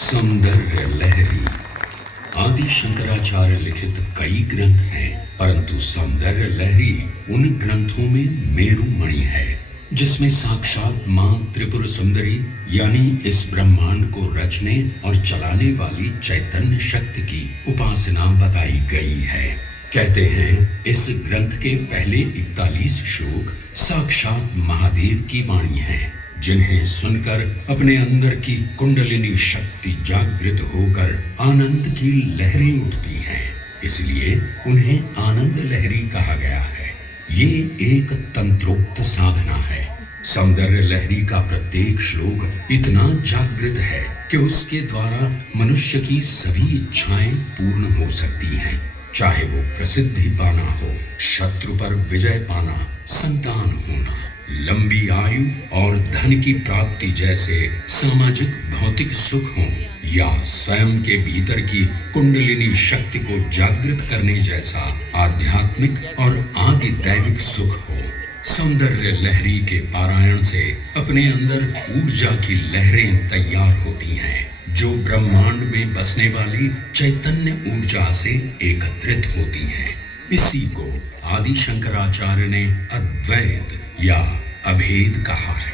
सौंदर्य लहरी। आदि शंकराचार्य लिखित कई ग्रंथ हैं, परंतु सौंदर्य लहरी उन ग्रंथों में मेरुमणि है जिसमें साक्षात मां त्रिपुर सुंदरी यानी इस ब्रह्मांड को रचने और चलाने वाली चैतन्य शक्ति की उपासना बताई गई है। कहते हैं इस ग्रंथ के पहले 41 श्लोक साक्षात महादेव की वाणी है, जिन्हें सुनकर अपने अंदर की कुंडलिनी शक्ति जागृत होकर आनंद की लहरें उठती हैं, इसलिए उन्हें आनंद लहरी कहा गया है। ये एक तंत्रोक्त साधना है। सौंदर्य लहरी का प्रत्येक श्लोक इतना जागृत है कि उसके द्वारा मनुष्य की सभी इच्छाएं पूर्ण हो सकती हैं, चाहे वो प्रसिद्धि पाना हो, शत्रु पर विजय पाना, संतान होना, लंबी आयु और धन की प्राप्ति जैसे सामाजिक भौतिक सुख हो, या स्वयं के भीतर की कुंडलिनी शक्ति को जागृत करने जैसा आध्यात्मिक और आदि दैविक सुख हो। सौंदर्य लहरी के पारायण से अपने अंदर ऊर्जा की लहरें तैयार होती हैं, जो ब्रह्मांड में बसने वाली चैतन्य ऊर्जा से एकत्रित होती हैं। इसी को आदि शंकराचार्य ने अद्वैत या अभेद कहा है।